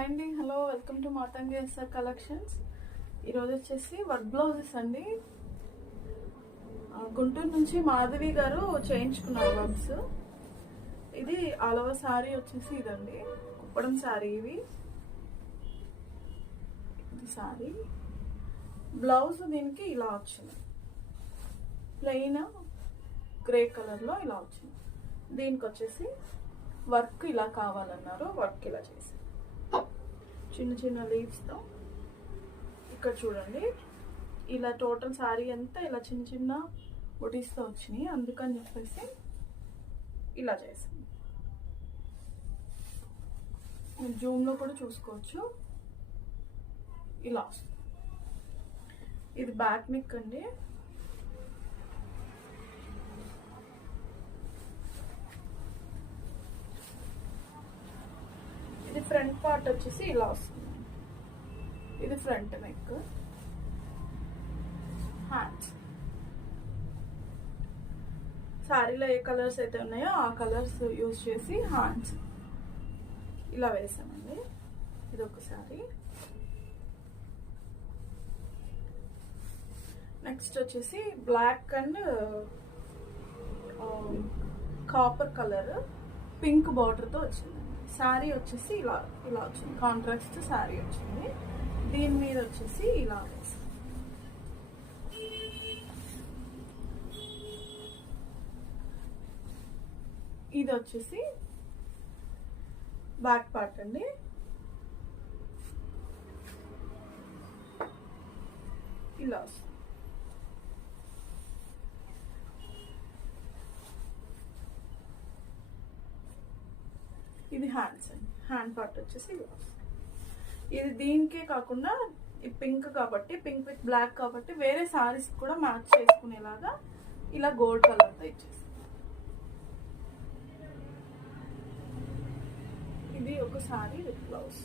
Hi అండి, hello, welcome to Matangi SR collections. ఈరోజు వచ్చేసి వర్క్ బ్లౌజెస్ అండి. గుంటూరు నుంచి మాధవి గారు చేయించుకున్నారు వర్క్స్. ఇది ఆల్ ఓవర్ శారీ వచ్చేసి ఇదండి, కుప్పడం శారీ. ఇది శారీ బ్లౌజ్ దీనికి ఇలా వచ్చింది, ప్లెయిన్ గ్రే కలర్లో ఇలా వచ్చింది. దీనికి వచ్చేసి వర్క్ ఇలా కావాలన్నారు, వర్క్ ఇలా చేసి చిన్న చిన్న లీవ్స్తో ఇక్కడ చూడండి. ఇలా టోటల్ శారీ అంతా ఇలా చిన్న చిన్న బుటీస్తో వచ్చినాయి, అందుకని చెప్పేసి ఇలా చేసాను. మీరు జూమ్లో కూడా చూసుకోవచ్చు. ఇలా వస్తుంది. ఇది బ్యాక్ నెక్ అండి. ఇది ఫ్రంట్ పార్ట్ వచ్చేసి ఇలా వస్తుంది. ఇది ఫ్రంట్ నెక్. హ్యాండ్స్ శారీలో ఏ కలర్స్ అయితే ఉన్నాయో ఆ కలర్స్ యూజ్ చేసి హ్యాండ్స్ ఇలా వేసామండి. ఇది ఒక శారీ. నెక్స్ట్ వచ్చేసి black and copper colour pink బార్డర్తో వచ్చింది. శారీ వచ్చేసి ఇలా ఇలా వచ్చింది, కాంట్రాస్ట్ శారీ వచ్చింది. దీని మీద వచ్చేసి ఇలా వేసి ఇది వచ్చేసి బ్యాక్ పార్ట్ అండి. ఇలా వస్తుంది. ఇది హ్యాండ్స్ అండి. హ్యాండ్ పార్ట్ వచ్చేసి ఇలా వస్తుంది. ఇది దీనికే కాకుండా ఈ పింక్ కాబట్టి, పింక్ విత్ బ్లాక్ కాబట్టి వేరే సారీస్ కూడా మ్యాచ్ చేసుకునేలాగా ఇలా గోల్డ్ కలర్తో ఇచ్చేసి, ఇది ఒక సారీ విత్ బ్లౌజ్.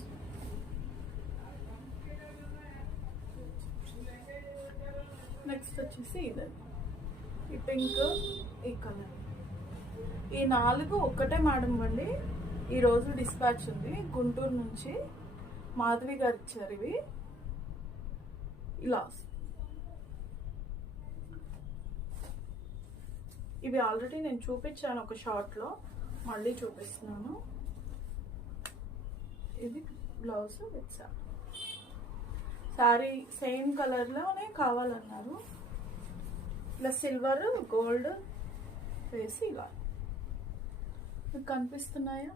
నెక్స్ట్ వచ్చేసి ఇదండి, ఈ పింక్, ఈ కలర్. ఈ 4 ఒక్కటే మేడం అండి. ఈరోజు డిస్పాచ్ ఉంది గుంటూరు నుంచి, మాధవి గారు ఇచ్చారు. ఇవి ఇలా ఇవి ఆల్రెడీ నేను చూపించాను ఒక షార్ట్లో, మళ్ళీ చూపిస్తున్నాను. ఇది బ్లౌజ్ విత్ శారీ సేమ్ కలర్లోనే కావాలన్నారు. ఇలా సిల్వర్ గోల్డ్ వేసి ఇలా కనిపిస్తున్నాయా?